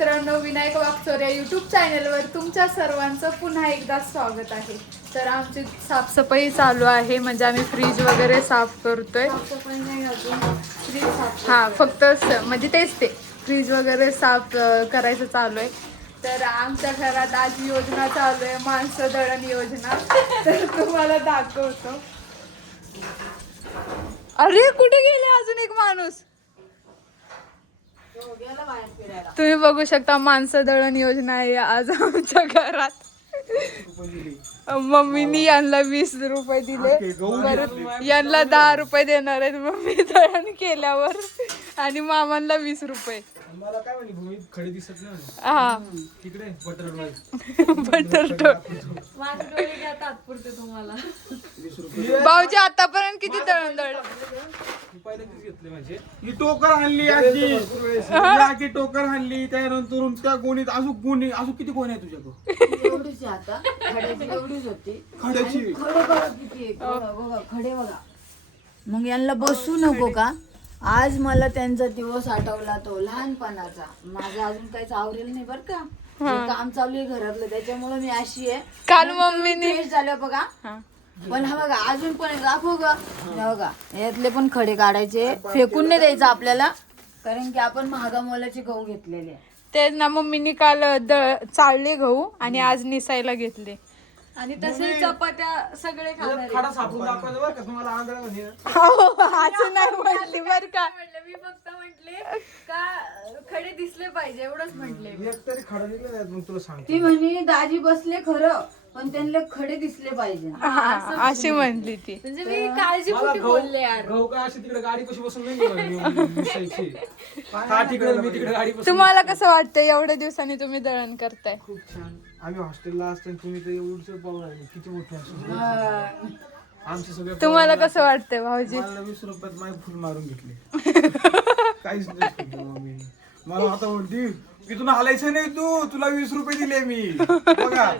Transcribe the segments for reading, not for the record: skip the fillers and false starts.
मित्रांनो, विनायक वाकचोरे या यूट्यूब चॅनलवर तुमच्या सर्वांचं पुन्हा एकदा स्वागत आहे. तर आमची साफसफाई चालू आहे, म्हणजे आम्ही फ्रीज वगैरे साफ करतोय. हा, फक्त म्हणजे तेच ते फ्रीज वगैरे साफ करायचं चालू आहे. तर आमच्या घरात आज योजना चालू आहे, माणसं दळण योजना. तर तुम्हाला दाखवतो. अरे कुठे गेले अजून एक माणूस? तुम्ही बघू शकता, माणसं दळण योजना आहे आज आमच्या घरात. मम्मीनी यांना 20 रुपये दिले, परत यांना 10 रुपये देणार आहेत मम्मी दळण केल्यावर, आणि मामांना 20 रुपये. मला काय म्हणे भूमी खडी दिसत नाही. हा, तिकडे बटर तुम्हाला 20 रुपये भाऊजी आतापर्यंत किती दळण दळलं? पहिल्यांदाच घेतले. म्हणजे ही टोकर आणली आजी टोकर आणली, त्यानंतर त्या गोणीत अजून किती गोणी आहे तुझ्याकडे? एवढीच आहे आता, खड्याची एवढीच होती. खड्याची खडे बघा किती आहे, बघा खडे बघा. मग यांना बसू नको का? आज मला त्यांचा दिवस आठवला, तो लहानपणाचा. माझं अजून काहीच आवरेल नाही बरं का, हे काम चालू आहे घरातलं, त्याच्यामुळे मी अशी आहे. काल मम्मीने झालं बघा. पण हा बघा अजून पण दाखवू का? बघा यातले पण खडे काढायचे, फेकून नाही द्यायचं आपल्याला, कारण की आपण महागा मोलाचे गहू घेतलेले. तेच ना, मम्मीनी काल चालले गहू आणि आज निसायला घेतले. आणि तसे चपात्या सगळे खडा सापडून दाखवायचं बरं का तुम्हाला आंधळा म्हणे. असं नाही म्हटली बर का. मी फक्त म्हटले का खडे दिसले पाहिजे एवढंच म्हटले. एक तरी खडा निघला नाही, मग तुला सांगतो. ती म्हणे दाजी बसले खरं, पण त्यांना खडे दिसले पाहिजे. अशी म्हणली ती. म्हणजे मी काळजीपोटी बोलले यार. गहू काय अशी तिकडे गाडी कशी बसून नाही दिसायची. का तिकडे मी तिकडे गाडी बसून. तुम्हाला कसं वाटतं एवढ्या दिवसांनी तुम्ही दळण करताय? खूप छान. आम्ही हॉस्टेलला असताना तुम्ही तर एवढं पाहून राहिले, किती मोठे असतो. आमचे सगळे तुम्हाला कसं वाटतंय भाऊजी? मला 20 रुपयात माझे फुल मारून घेतले. काहीच नाही मम्मी. मला आता म्हणती की तुला हालायचं नाही, तुला 20 रुपये दिले मी. बघा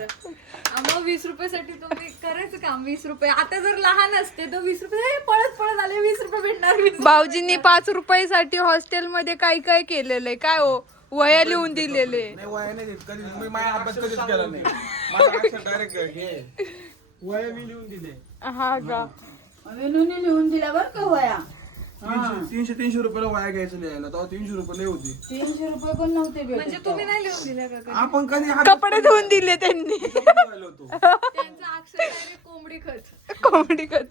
मग 20 रुपयासाठी तुम्ही करायचं काम. 20 रुपये आता जर लहान असते तर 20 रुपये पळत पळत आले, 20 रुपये भेटणार. भाऊजींनी 5 रुपयासाठी हॉस्टेलमध्ये काय काय केलेलं आहे? काय हो, वया लिहून दिलेले. नाही वया नाही देत कधी. मी माझा अभ्यास कधीच केला नाही. माझा डायरेक्ट हे वया मी लिहून दिले. हा का? वेणूने लिहून दिल्या बरं का वया. 300 रुपयाला वया घ्यायचं लिहायला, तेव्हा 300 रुपये लय होती. 300 रुपये पण नव्हते भेटत. म्हणजे तुम्ही नाही लिहून दिल्या का कधी? आपण कधी कपडे धुवून दिले त्यांनी. होतो. त्यांचं अक्षर direct कोंबडी खत. कोंबडी खत.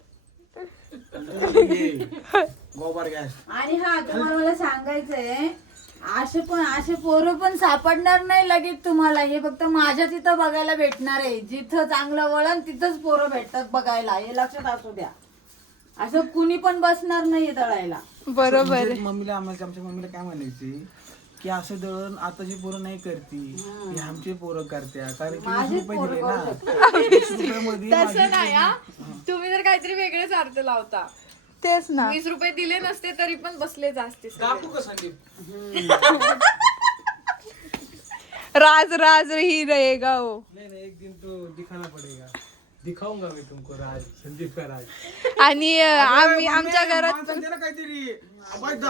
गोबर गॅस. आणि हा तुम्हाला मला सांगायचंय, असे पोरं पण सापडणार नाही लगेच तुम्हाला. हे फक्त माझ्या तिथं बघायला भेटणार आहे. जिथं चांगलं वळण तिथंच पोरं भेटतात बघायला, हे लक्षात असू द्या. असं कुणी पण बसणार नाही तळायला. बरोबर आहे. मम्मीला आमच्या मम्मीला काय म्हणायचे की असं दळण आताची पोरं नाही करती, हे आमचे पोरं करत्या. कारण की 20 रुपये दिले ना, 20 रुपयामध्ये तसं नाही हा, तुम्ही जर काहीतरी वेगळेच अर्थ लावता. तेच ना. 20 रुपये दिले नसते तरी पण बसलेच असते सगळे. दाखवू का संदीप? राज राज ही रहेगा हो. नहीं एक दिन तो दिखाना पडेगा. दिखाऊंगा मी तुमको राज, संदीप का राज. आणि आम्ही आमच्या घरात पण काहीतरी 20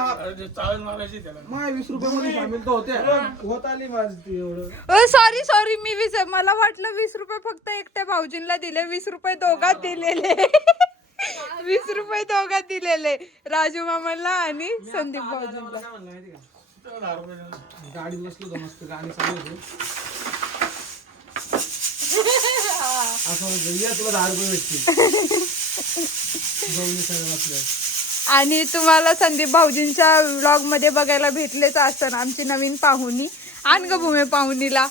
रुपयामध्ये सामील तर होत्या. होत आली माझी एवढं. सॉरी मी मला वाटलं 20 रुपये फक्त एकट्या भाऊजींना दिले, 20 रुपये दोघात दिलेले. 20 रुपये दोघात दिलेले, राजू मामाला आणि संदीप भाऊजींना. काय म्हणलं माहिती का, गाडीत बसलो होतो, मस्त गाणी चालू होते. असं म्हणतो या तुला 10 रुपये भेटतील. आणि तुम्हाला संदीप भाऊजींच्या व्लॉग मध्ये बघायला भेटलेच असतं आमची नवीन पाहुणी. आण ग भूमे पाहुणीला.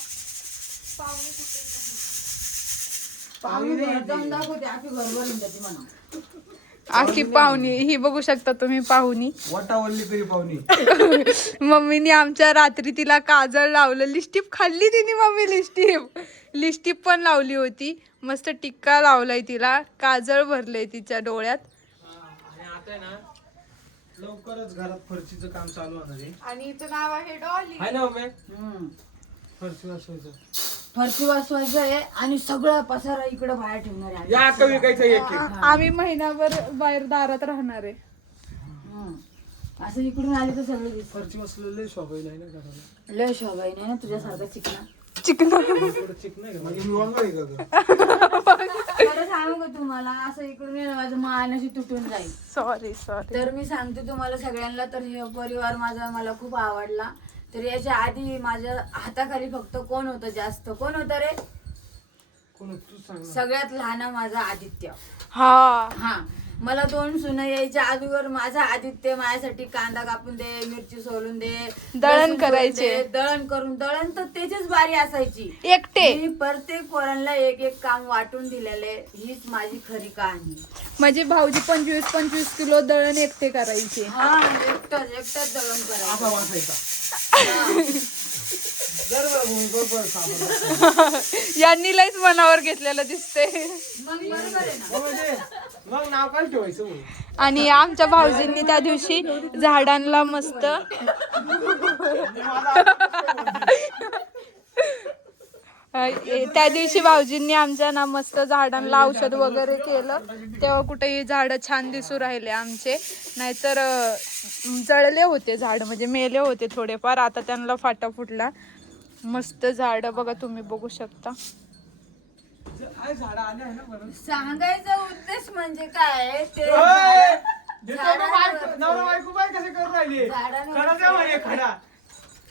आखी पाहुणी ही बघू शकता तुम्ही, पाहुणी वटावल्ली तरी पाहुणी. मम्मीने आमच्या रात्री तिला काजळ लावलं, लिपस्टिक खाल्ली तिने. मम्मी लिपस्टिक पण लावली होती, मस्त टिक्का लावलाय तिला, काजळ भरलंय तिच्या डोळ्यात. आणि आता आहे ना लवकरच घरात फरशीचं काम चालू होणार आहे. आणि इथं नाव आहे डॉली. हाय ना मम्मी? फरशी वाचवायचं. फरशी वाचवायचं आहे आणि सगळा पसारा इकडे बाहेर ठेवणार आहे. या कवी कायचं एक आम्ही महिनाभर बाहेर दारात राहणार आहे. असं इकडून आले तर सगळे दिसत. फरची बसलेले शॉपाई नाही ना करायला. लय शोभाई नाही ना तुझ्यासारखा चिकना. चिकन थोडं चिक नाही का म्हणजे मी वांग आहे का खरं सांगू का तुम्हाला, असं इकडून ये ना माझं मान अशी तुटून जाईल. सॉरी तर मी सांगते तुम्हाला सगळ्यांना, तर हे परिवार माझा मला खूप आवडला. तर याच्या आधी माझ्या हाताखाली फक्त कोण होतं, जास्त कोण होतं रे? कोण तू सांग ना. सगळ्यात लहान माझा आदित्य. हा हा, मला 2 सुना यायच्या अगोदर माझा आदित्य माझ्यासाठी कांदा कापून दे, मिरची सोलून दे, दळण लसूण करायचे. सोलून दे, दळण करून दळण तर त्याचीच बारी असायची. एकटे मी प्रत्येक पोरांना एक एक काम वाटून दिलेले. हीच माझी खरी कहाणी. माझे भाऊजी 25-25 किलो दळण एकटे करायचे. हा, एकटाच दळण करायचं. असा वाचायचा बरोबर सापडला. यांनी लयच मनावर घेतलेलं दिसते. मग बरोबर आहे ना. म्हणजे मग नाव काय ठेवायचं मग? आणि आमच्या भाऊजींनी त्या दिवशी झाडांना मस्त त्या दिवशी भाऊजींनी आमच्या ना मस्त झाडांना औषध वगैरे केलं, तेव्हा कुठेही झाड छान दिसू राहिले आमचे. नाहीतर जळले होते झाड, म्हणजे मेले होते थोडेफार. आता त्यांना फाटा फुटला. मस्त झाड बघा, तुम्ही बघू शकता. काय झाडं आले आहे ना बरं. सांगायचा उद्देश म्हणजे काय ते नवरा बायको बाय कसे करून राहिले. झाडांवर- खडा द्या म्हणे, खडा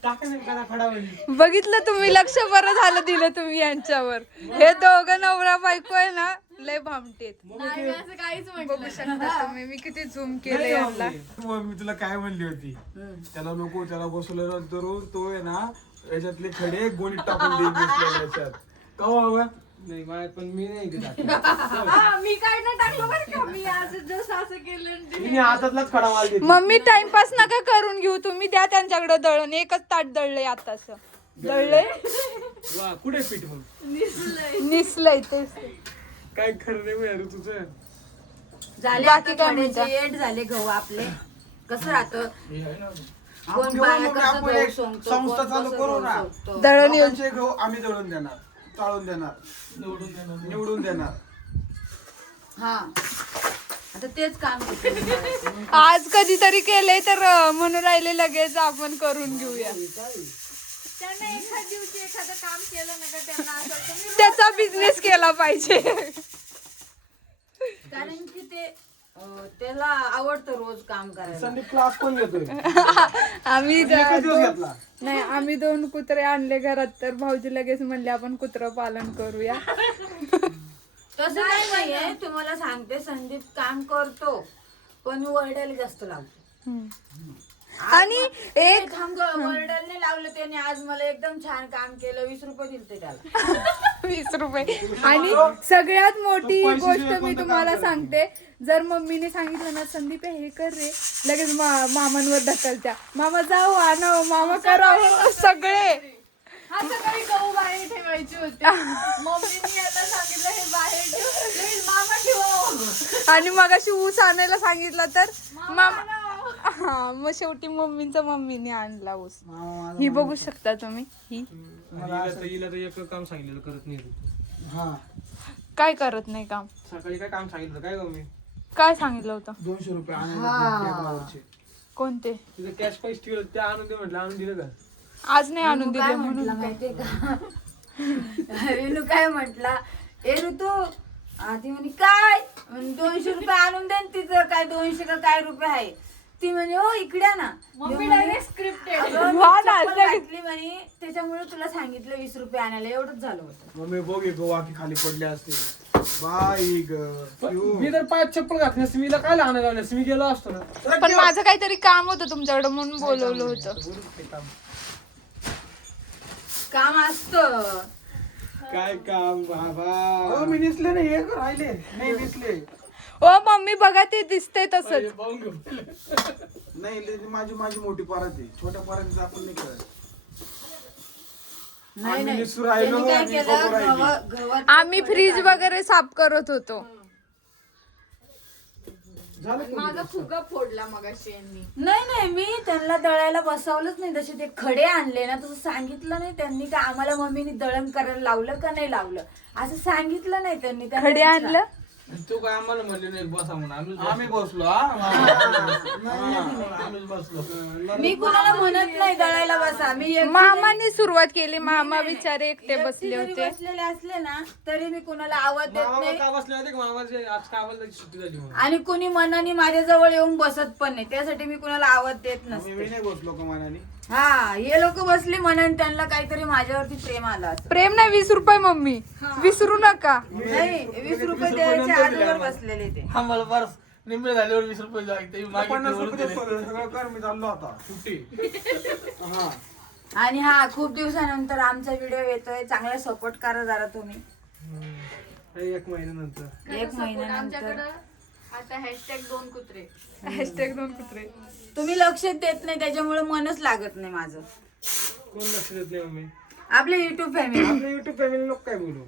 टाका नाही, खडा म्हणे. बघितलं तुम्ही, लक्ष बरं झालं दिलं तुम्ही यांच्यावर. हे दोघं नवरा बायको आहे ना, लय भामटेत. नाही मी असं काहीच बघू म्हटलं शकता तुम्ही, मी किती झूम केलं नाही, यांना. मग मी तुला काय म्हणली होती, त्याला नको, त्याला बसवलं नंतर तो आहे ना याच्यातले खडे गोणीत टाकून देईन दिसलेल्या याच्यात. का बाबा? नाही माझ्या पण मी नाही ते टाकलं. हा, मी काय नाही टाकलं बरं का. मी आज जसं असं केलं आणि ते- मी हातातलाच खडा माल देते. मम्मी टाइमपास नका करून घेऊ, तुम्ही द्या त्यांच्याकडे दळण. एकच ताट दळलंय आताच. दळलंय वा, कुठे पीठ मग निसलंय तेच. काय खरं नाही यार तुझं. झाले बाकी आता काय थोड्याचे म्हणता? एड झाले गहू आपले. कसं राहतं, कोण आपण बाया घेऊ, मग कसं आपण गहू एक सोंगतो, संस्था कोण चालू कसं करू गहू ना. सोंगतो. दळण येऊ. लोकांचे गहू आम्ही दळून देणार, चाळून देणार, निवडून देणार. हा, आता तेच काम करते मी करायचं. आज कधीतरी केलंय तर म्हणून राहिले लगेच आपण करून घेऊया. त्यांना एखाद दिवशी एखादं काम केलं ना का त्यांना असं वाटतं मी त्याचा बिझनेस केला पाहिजे. कारण की ते त्याला आवडतं रोज काम करायला. संदीप क्लास पण घेतोय. आम्ही एकच दिवस घेतला. नाही, आम्ही 2 कुत्रे आणले घरात, तर भाऊजी लगेच म्हणले आपण कुत्रं पालन करूया. तसं काही नाहीये, तुम्हाला सांगते, संदीप काम करतो पण वरडायला जास्त लागतो. आणि एक वरडायला नाही लावलं त्याने. आज मला एकदम छान काम केलं, 20 रुपये दिलते त्याला. 20 रुपये. आणि सगळ्यात मोठी गोष्ट मी तुम्हाला सांगते, जर मम्मीने सांगितलं ना संदीप हे कर रे, लगेच मामांवर ढकलत्या. मामा जाऊ आणव, मामा करावं सगळे. हा सकाळी गहू बाहेर ठेवायचे होते. मम्मीनी आता सांगितलं हे बाहेर ठेव. प्लीज मामा ठेवा. आणि मग अशी ऊस आणायला सांगितलं तर मामा, हा, मग शेवटी मम्मीने आणला ऊस. ही बघू शकता तुम्ही. ही हिला तर एक काम सांगितलं करत नाही तू. हा, काय करत नाही काम. सकाळी काय काम सांगितलं काय गं मी? काय सांगितलं होतं? 200 रुपये आणायचे. कोणते? तुझं कॅश पैसे ठेवलं ते आणून दे म्हटलं, आणून दिलं का? आज नाही आणून काय दिले म्हंटला म्हणून. माहितीये का, रेणू काय म्हंटला, ए ऋतू, ती म्हणे काय, 200 रुपये आणून दे न, तिचं काय 200 का काय रुपये आहे. ती म्हणे हो इकडे ना. Mummy direct scripted. हा ना, घातली म्हणे, त्याच्यामुळे तुला सांगितलं 20 रुपये आणायला, एवढंच झालं होतं. मम्मी बघ गोवा की खाली पडले असते. बाई ग, मी तर पायात चप्पल घातली असती, मीला काय लहान लावली असती, मी गेलो असतो ना. पण माझं काहीतरी काम होतं तुमच्याकडे म्हणून बोलवलं होतं. काम असतं. काय काम बाबा. मी दिसले नाही, हे राहिले नाही दिसले. ओ मम्मी बघा, ते दिसतंय तसंच. नाही, माझी मोठी परात आहे, छोट्या परातीचं आपण नाही करत. नाही आम्ही नाही, निसू राहिलो त्यांनी काय आणि केलं, बघू राहिलो. गव्हात आम्ही फ्रीज वगैरे साफ करत होतो. झालं का? माझा फुगा फोडला मगाशी यांनी. नाही, मी त्यांना दळायला बसवलंच नाही. जसे ते खडे आणले ना, तसं सांगितलं नाही त्यांनी का आम्हाला मम्मीने दळण करायला लावलं का नाही लावलं, असं सांगितलं नाही त्यांनी. त्यांना खडे विचारा. आणलं? तू काय आम्हाला म्हणले नाही बसा म्हणून आम्ही बसलो आम्हीच बसलो. मी कुणाला म्हणत नाही दळायला बसा. मी एकटी मामाने सुरुवात केली. मामा बिचारे एकटे एकटी बसले जरी होते. बसलेले असले ना तरी मी कुणाला आवाज देत मामा नाही का बसले होते की मामाचे आज कामाला सुट्टी झाली म्हणून. आणि कुणी मनाने माझ्याजवळ येऊन बसत पण नाही. त्यासाठी मी कुणाला आवाज देत नसते. मी नाही बसलो का मनाने. हा हे लोक बसले मनाने त्यांना काहीतरी माझ्यावरती प्रेम आलं असं. प्रेम नाही 20 रुपये मम्मी विसरू नका. नाही 20 रुपये द्यायच्या अगोदर बसलेले ते. आम्हाला बरं निम्मे झाल्यावर 20 रुपये लागते. 50 रुपये देतो, सगळं कर मी चाललो आता सुट्टी. हा आणि हा खूप दिवसानंतर आमचा व्हिडिओ येतोय. चांगला सपोर्ट करा जरा तुम्ही. एक महिन्यानंतर एक महिन्यानंतर आमच्याकडं आता #2 कुत्रे. #2 कुत्रे. तुम्ही लक्ष देत नाही त्याच्यामुळे मनच लागत नाही माझं. कोण लक्ष देत नाही मम्मी. आपले युट्यूब फॅमिली. आपल्या युट्यूब फॅमिली लोक काय बोलू.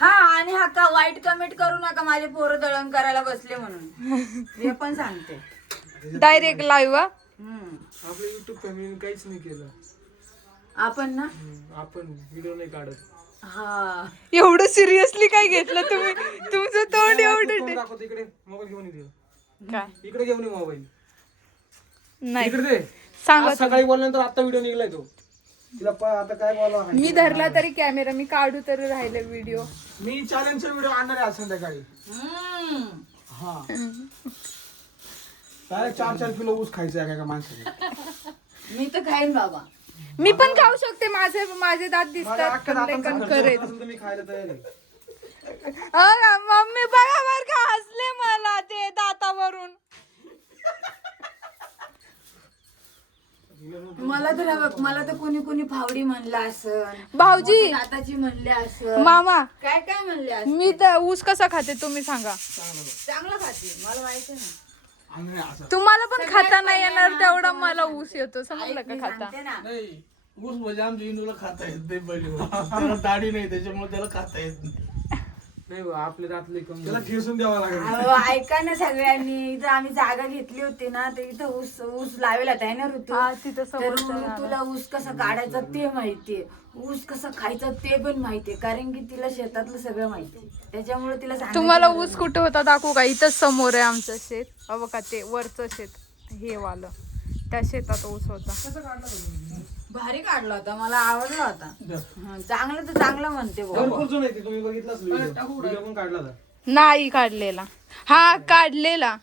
हा आणि हा का वाईट कमेंट करू नका माझे पोरं दळण करायला बसले म्हणून. हे पण सांगते. Direct live. आपल्या युट्यूब फॅमिलीने काहीच नाही केलं. आपण ना आपण व्हिडिओ नाही काढत. हा एवढं सिरियसली काय घेतलं तुम्ही? तुमचं तोंड एवढं दाखवतो इकडे मोबाईल घेऊन ये. काय इकडे घेऊन ये मोबाईल. नाही इकडे दे. सांगा. आज सकाळी बोलल्यानंतर आता व्हिडिओ निघलाय तो. तिला आता काय बोलावं माहिती. मी धरला तरी कॅमेरा मी काढू तरी राहिले व्हिडिओ. मी चॅलेंजचा व्हिडिओ आणणार आहे आज संध्याकाळी. हा काय 4-4 किलो ऊस खायचा आहे का माणसाने. मी तर खाईन बाबा. मी पण खाऊ शकते. माझे दात माझ्या दिसतात अख्ख्या पण दातांचा लेकन खर्च करेल. होत असेल तर मी खायला तयार आहे. मम्मी बघा बर का हसले मला ते दातावरून. मला तर बघ मला तर कोणी कोणी फावडी म्हणलं असं. भाऊजी दाताची म्हणले असं. मामा काय काय म्हणले असं. मी तर ऊस कसा खाते तुम्ही सांगा. चांगलं खाते मला माहिती ना. आणि असं तुम्हाला पण खाता नाही येणार तेवढा मला ऊस येतो. समजलं ऐक, का मी खाता. सांगते ना. नाही ऊस म्हणजे आमच्या इंदूला खाता येत नाही पहिले. त्याला दाढी नाही त्याच्यामुळे त्याला खाता येत नाही. नाही बा, आपले दातले कमी. त्याला खेचून द्यावा लागेल. अहो, ऐका ना सगळ्यांनी. इथं आम्ही जागा घेतली होती ना तर इथं ऊस लावेला आहे ना ऋतू. हा, तिथं तर समोरच्या ऋतूला ऊस कसं काढायचा ते माहितीये. ऊस कसं खायचं ते पण माहितीये. कारण की तिला शेतातलं सगळं माहितीये. त्याच्यामुळे तिला सांगायची तुम्हाला गरज ऊस कुठे होता दाखवू का? इथंच समोर आहे आमचं शेत. अहो का ते वरचं शेत हे वालं त्या शेतात ऊस होता. भारी काढला होता. मला आवडला होता. हं, चांगलं तर चांगलं म्हणते बुवा. भरपूर जण येते तुम्ही बघितलाच व्हिडिओ पण काढला होता. नाही काढलेला. हा काढलेला.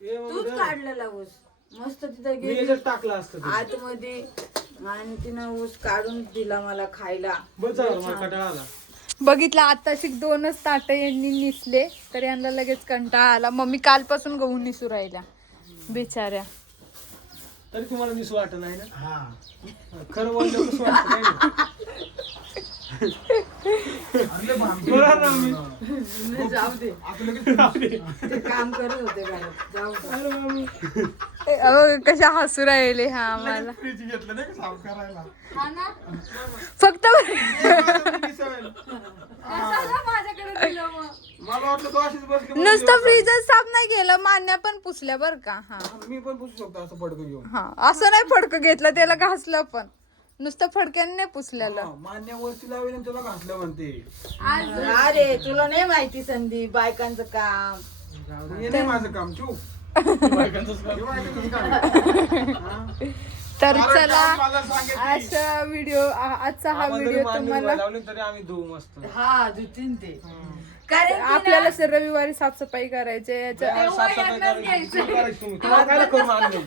तूच काढलेला ऊस मस्त तिथं मी गेली याच्यात टाकला असतं ते. आतमध्ये आणि तिनं ऊस काढून दिला मला खायला. बस झालं मला कंटाळा आला. बघितलं आताशी 2च ताट यांनी निसले तर यांना लगेच कंटाळा आला. मम्मी कालपासून गहू निसू राहिल्या बिचाऱ्या. तरी तुम्हाला निसू वाटत नाही ना. हा खरं बोललं कसं वाटतं काय नाही. बरं ना मी. जाऊ दे आता लगेच ते काम करत होते घरात. जाऊ दे. अहो कशा हसू राहिले हा आम्हाला. फ्रीज घेतलं नाही का साफ करायला. फक्त माझ्याकडे दिलं मग. मला वाटलं तो अशीच बसली म्हणून नुसतं फ्रीजच साफ नाही केलं. मान्या पण पुसल्या बर का. हा मी पण पुसू शकतो असं पडकं घेऊन. हा असं नाही फडकं घेतलं त्याला घासलं पण. नुसतं फडक्याने नाही पुसलेलं. हा, मान्य वरती लावेल आणि त्याला घासलं म्हणते. अरे तुला नाही माहिती संदीप बायकांचं काम. हे नाही माझं काम चूप. बायकांचंच काम. हे बायकांचंच काम आहे. हा. तर कारण चला काम मला सांगितली. अशा व्हिडिओ आजचा हा आम्हाला जरी व्हिडिओ मांडी तुम्हाला लावली तरी आम्ही धुवू मस्त. हा धुतीन ते. कारण की ना- आपल्याला रविवारी साफसफाई करायची याच्या. साफसफाई करायची तुम्ही. तुम्हाला काय करून आणलं.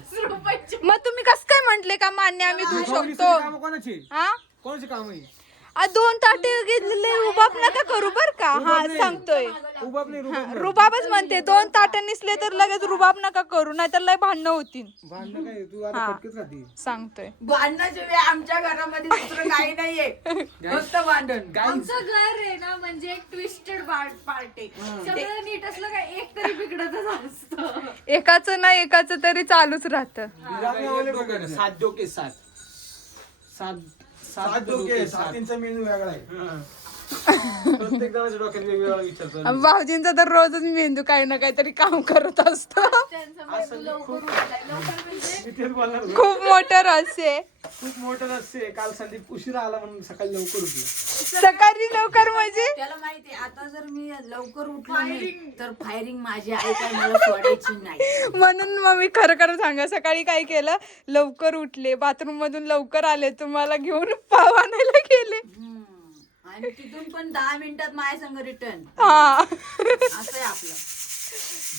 मग तुम्ही कस काय म्हंटले का मान्य आम्ही धुवू शकतो. कामं कोणाची हा कोणाची काम आहे. 2 ताटे घेतलेले रुबाब नका करू बर का. हा सांगतोय. उभाब नाही रुबाब नाही. रुबाबच म्हणते. 2 ताटे निसले तर लगेच रुबाब नका करू नाहीतर लय भांडणं होतील. भांडणं काय तू आता फटकेच खाती. सांगतोय. भांडणाच्या वेळी आमच्या घरामध्ये दुसरं काही नाहीये. फक्त भांडण. आमचं घर आहे ना म्हणजे एक ट्विस्टेड पार्ट आहे. सगळं नीट असलं का एक तरी बिघडतच असतं. एकाचं ना एकाचं तरी चालूच राहतं. सात डोके सात. सात सात डोके सातींचा मेनू वेगळा आहे. प्रत्येक जणाच्या डोक्यात वेगवेगळा विचार चालू आहे. भाऊजींचा तर रोजच मेंदू काही ना काहीतरी काम करत असतो. त्यांचा मेंदू लवकर उठलाय. लवकर म्हणजे मी तेच बोलणार होतो. खूप मोठं रहस्य आहे. खूप मोठं असते. काल संदीप उशिरा आला म्हणून सकाळी लवकर उठलो. सकाळी लवकर म्हणजे त्याला माहिती आता जर मी लवकर उठलो नाही तर फायरिंग माझी आई काय मला सोडायची नाही. म्हणून मग मी खरं खरं सांगा सकाळी काय केलं, लवकर उठले, बाथरूम मधून लवकर आले, तुम्हाला घेऊन पाव आणायला गेले. आणि तिथून पण 10 मिनिटात माझ्या संग रिटर्न. हा असं आहे आपलं.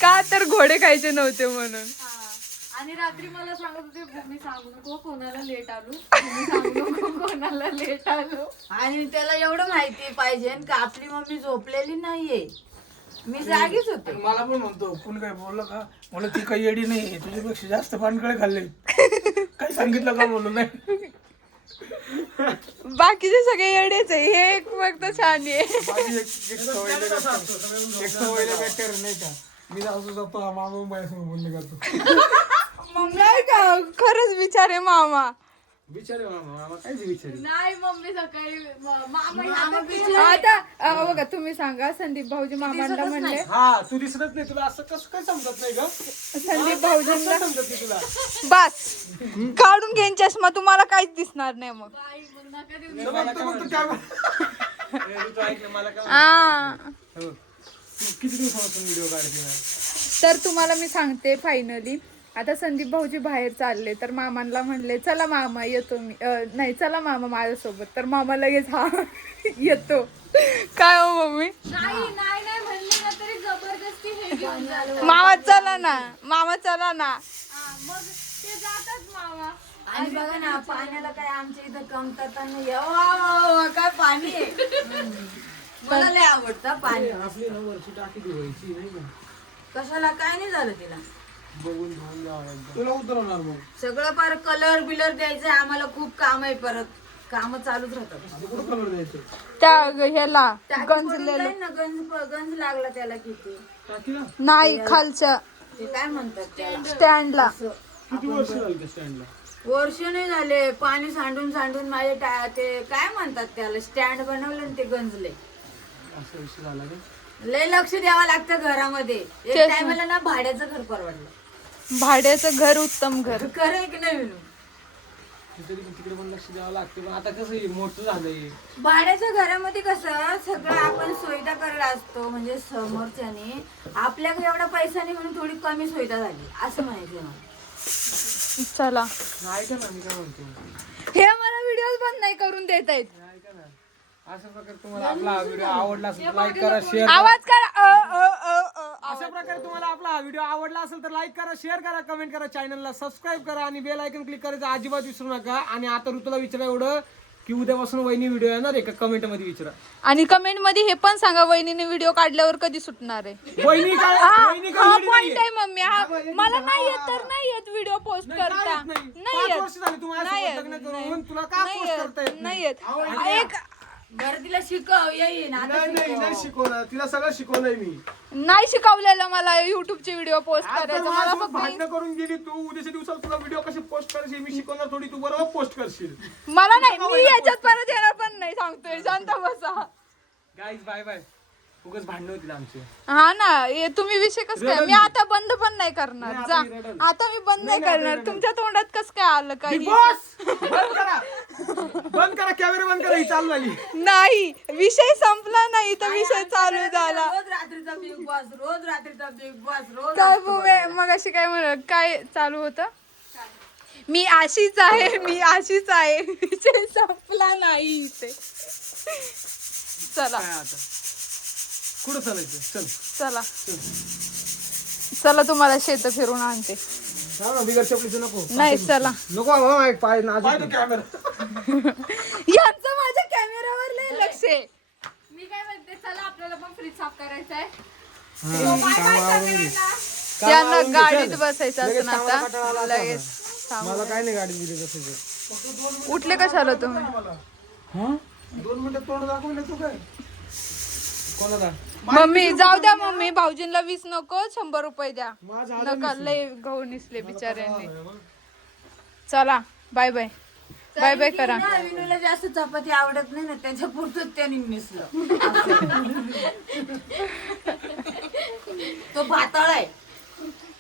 का तर घोडे खायचे नव्हते म्हणून. आणि रात्री मला सांगत होते मी सांगू नको कोणाला लेट आलो, मी सांगू नको कोणाला लेट आलो. आणि त्याला एवढं माहिती पाहिजे का आपली मम्मी झोपलेली नाहीये, मी जागीच होते. मला पण म्हणतो कोण काय बोललं का, मला ती काही येडी नाही, तुझ्यापेक्षा जास्त पानकळे खाल्ले. काही सांगितलं का बोलू नाही. बाकीचे सगळे येडेच आहे, हे एक फक्त छान आहे. माझी एक सवय बेटर नाही का, मी जातो मामा माझ्यासमोर बोलणे करतो. मग नाही का खरंच विचार आहे मामा. विचारे मामा काय विचारे. नाही मम्मी सकाळी मामा आता बघा तुम्ही सांगा, संदीप भाऊजी मामांना म्हणले, हा तू दिसतच नाही, तुला असं कसं काय समजत नाही ग. संदीप भाऊजींना समजत नाही तुला. बस काढून घेईन चष्मा, तुम्हाला काहीच दिसणार नाही मग. आई मग नका देऊ. हा किती दिवसापासून व्हिडिओ काढते ना. तर तुम्हाला मी सांगते फायनली, आता संदीप भाऊजी बाहेर चालले तर मामांना म्हणले चला मामा येतो मी, नाही चला मामा माझ्यासोबत, तर मामा लगेच हा येतो. काय हो मम्मी, नाही नाही नाही म्हणली ना तरी जबरदस्ती हे घेऊन झालं. मामा चला ना, मामा चला ना. मग ते जातात मामा. आणि बघा ना पाण्याला काय आमच्या इथं कमतरता नाही. वा, काय पाणी आहे. मला लय आवडतं पाणी. आपली ना वरची टाकी धुवायची नाही का, कशाला काय नाही झालं तिला, बघून धुवून द्यावं. तुला उतरवणार मग सगळं पार कलर बिलर द्यायचंय आम्हाला, खूप काम आहे, परत काम चालूच राहतात. कुठं कलर द्यायचं त्या ह्याला टाकी गंज पडून जाईल ना, गंज लागला त्याला किती. टाकीला. नाही खालच्या ते काय म्हणतात त्याला, स्टँडला. किती वर्ष झाली त्या स्टँडला. वर्ष नाही झाले, पाणी सांडून सांडून माझे ते काय म्हणतात त्याला, स्टँड बनवलं आणि ते गंजले. असा विषय झाला का. लय लक्ष द्यावं लागतं घरामध्ये. एक तेच टायमाला ना भाड्याचं घर परवडलं. भाड्याचं घर उत्तम घर. खरं आहे की नाही विनू? तिकडे पण लक्ष द्यावं लागते, पण आता कसं आहे, मोठं झालंय. भाड्याच्या घरामध्ये कसं सगळं आपण सुविधा करत असतो, म्हणजे समोरच्याने आपल्याकडे एवढा पैसा नाही म्हणून थोडी कमी सुविधा झाली असं म्हणायचं मला. चला ऐका ना मी काय म्हणतो, हे मला व्हिडिओ बंद नाही करून देत आहेत. ऐका ना, अशा प्रकारे तुम्हाला आपला हा व्हिडिओ आवडला असेल तर लाईक करा, शेअर. आवाज करा अशा प्रकारे तुम्हाला आपला हा व्हिडिओ आवडला असेल तर लाईक करा, शेअर करा, कमेंट करा, चॅनलला सबस्क्राईब करा आणि बेल आयकॉन क्लिक करायचं अजिबात विसरू नका. आणि आता ऋतूला विचारा एवढं की उद्यापासून वहिनी व्हिडिओ येणार आहे का, कमेंट मध्ये विचारा. आणि कमेंट मध्ये हे पण सांगा वहिनीने व्हिडिओ काढल्यावर कधी सुटणार आहे. वहिनी काय वहिनी काय हा ready पॉइंट नाहीये. आहे मम्मी. हा मला नाही येत तर नाही येत व्हिडिओ पोस्ट नाही, काय करता. येत नाही. नाही 5 वर्ष येत, झाली तुम्हाला नाही सोबत येत, लग्न नाही करून, तुला का नाही पोस्ट येत, करता येत नाही नाही. येत. एक बरं तिला शिकव येईन आता नाही शिकवणार, तिला सगळं शिकवलंय मी. नाही शिकवलेलं मला युट्यूबचे व्हिडिओ पोस्ट करायचं. मला फक्त भांडण करून गेली तू, उद्याच्या दिवसात तुला व्हिडिओ कसे पोस्ट करायचे मी शिकवणार, थोडी तू बरोबर पोस्ट करशील. मला नाही, मी याच्यात परत येणार पण नाही, सांगतोय. शांत बसा. Guys bye bye. उगाच भांडण होतील आमचे. हा ना, हे तुम्ही विषय कसं काय, मी आता बंद पण नाही करणार. नाही, जा आता ही रडल. आता मी बंद नाही करणार. तुमच्या तोंडात कसं काय आलं काही. बस बंद करा, बंद करा कॅमेरा, बंद करा, ही चालू झाली. नाही, विषय संपला नाही तर विषय चालू झाला. रोज रात्रीचा बिग बॉस, रोज रात्रीचा बिग बॉस, रोज काय असतो बुवे, बघायला. मग अशी काय म्हणत, काय चालू होतं, मी अशीच आहे, मी अशीच आहे. विषय संपला नाही इथे. चला काय आता कुठं चालायचं, चल चला चला, तुम्हाला शेत फिरून आणते. बिगर चपलीचं नको. नाही चला. नको बाबा, पाय नाजूक कॅमेरा. यांचं माझ्या कॅमेरावर लय लक्ष आहे. मी काय म्हणते चला आपल्याला पण फ्रीज साफ करायचा आहे. यांना गाडीत बसायचं असं ना आता लगेच. मला काय नाही गाडी दिली तसं. उठले कशाला तुम्ही. 2 मिनिटं तोंड दाखवले तू काय कोणाला. मम्मी जाऊ द्या, मम्मी भाऊजींना 20 नको 100 रुपये द्या. माझं नका, लय गहू निसले बिचाऱ्यांनी. चला बाय बाय. बाय बाय करा. विनूला जास्त चपाती आवडत नाही ना, त्याच्या पुरतच त्याने मिसलं. तो पातळ आहे.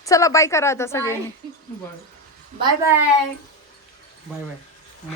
चला बाय करा आता सगळ्यांनी. Bye bye bye. Bye bye.